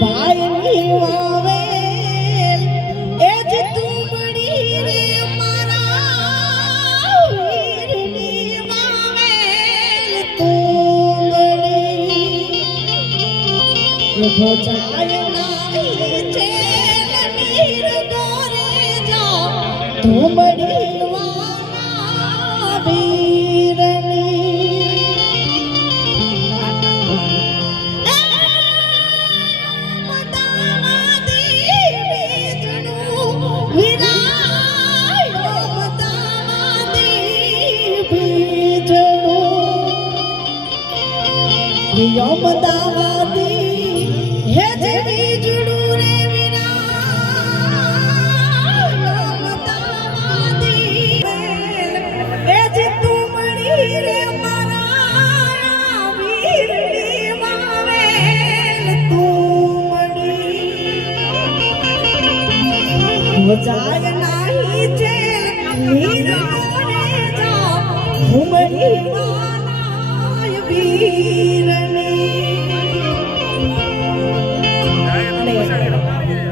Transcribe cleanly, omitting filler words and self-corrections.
ભાઈની વાવેલ એ જ તું મળી રે મારા વીરની વાવેલ તું મળી ભોજાય નાઈ છે નીર દોરે જા તું મળી વાના વીરની યમદાવાદી હે જેવી જુડું રે વિના યમદાવાદી એ જ તું મળી રે મારા વીરની વાવેલ તું મળી જાય